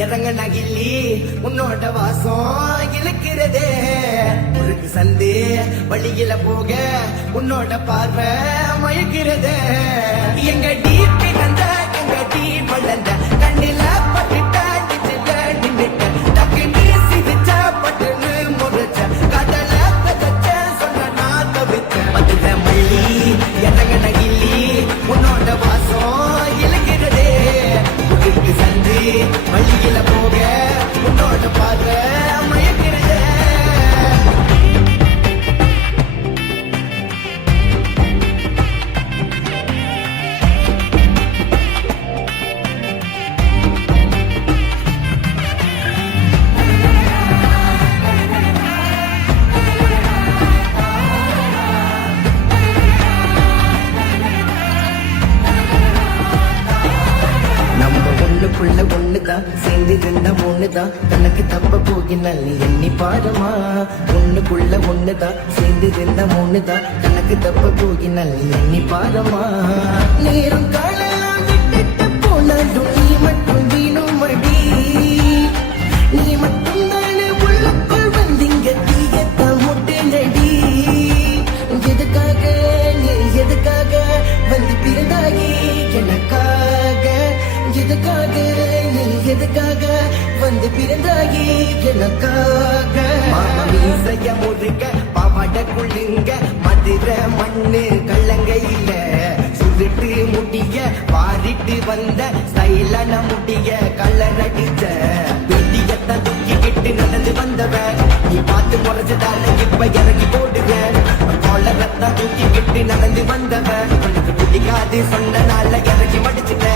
இறங்க நகில்லி உன்னோட வாசம் இழுக்கிறதே முறுக்கு சந்து வழியில போக உன்னோட பார்வை மயக்கிறதே எங்க டீப் பிறந்த எங்க டீப் வளர்ந்த கண்ணில பட்டுட்ட நின்னுட்ட டக்கு நீ சிரிச்ச பட்டுன்னு முறைச்ச கடல பதச்ச சொன்ன நான் தவிச்ச மதுர மல்லி இறங்க நகில்லி உன்னோட வாசம் இழுக்கிறதே முறுக்கு சந்து வழியில போக உன்னோட பார்வை மயக்கிறதே ஒண்ணுக்குள்ள ஒண்ணுதான் சேர்ந்து இருந்த ஒண்ணுதான் தனக்கு தப்ப போகினால் நீ எண்ணி பாருமா ஒண்ணுக்குள்ள ஒண்ணுதான் சேர்ந்து இருந்த ஒண்ணுதான் தனக்கு தப்ப போகினால் நீ எண்ணி பாருமா நேரம் காலம் விட்டுட்டு போனாலும் நீ மட்டும் வீணுமடி நீ மட்டும் தானே உள்ளுக்குள் வந்தீங்க தீயத்த முட்டினடி எதுக்காக நீ எதுக்காக வந்து பிறந்தாகி எனக்காக எதுக்காக நீ எதுக்காக வந்து பிறந்தாகி எனக்காக மீசைய முறுக்க பாவாட குள்ளுங்க மதுர மண்ணு கள்ளங்க இல்ல சுருட்டு முடிய வாரிட்டு வந்த ஸ்டைலான முடிய கலர் அடிச்ச வெட்டியத்த தூக்கிக்கிட்டு நடந்து வந்தவ நீ பார்த்து முறைச்சதால இப்ப இறங்கி போடுவ கொலரத்தான் தூக்கிக்கிட்டு நடந்து வந்தவ உனக்கு பிடிக்காது சொன்னனால இறங்கி மடிச்சுட்ட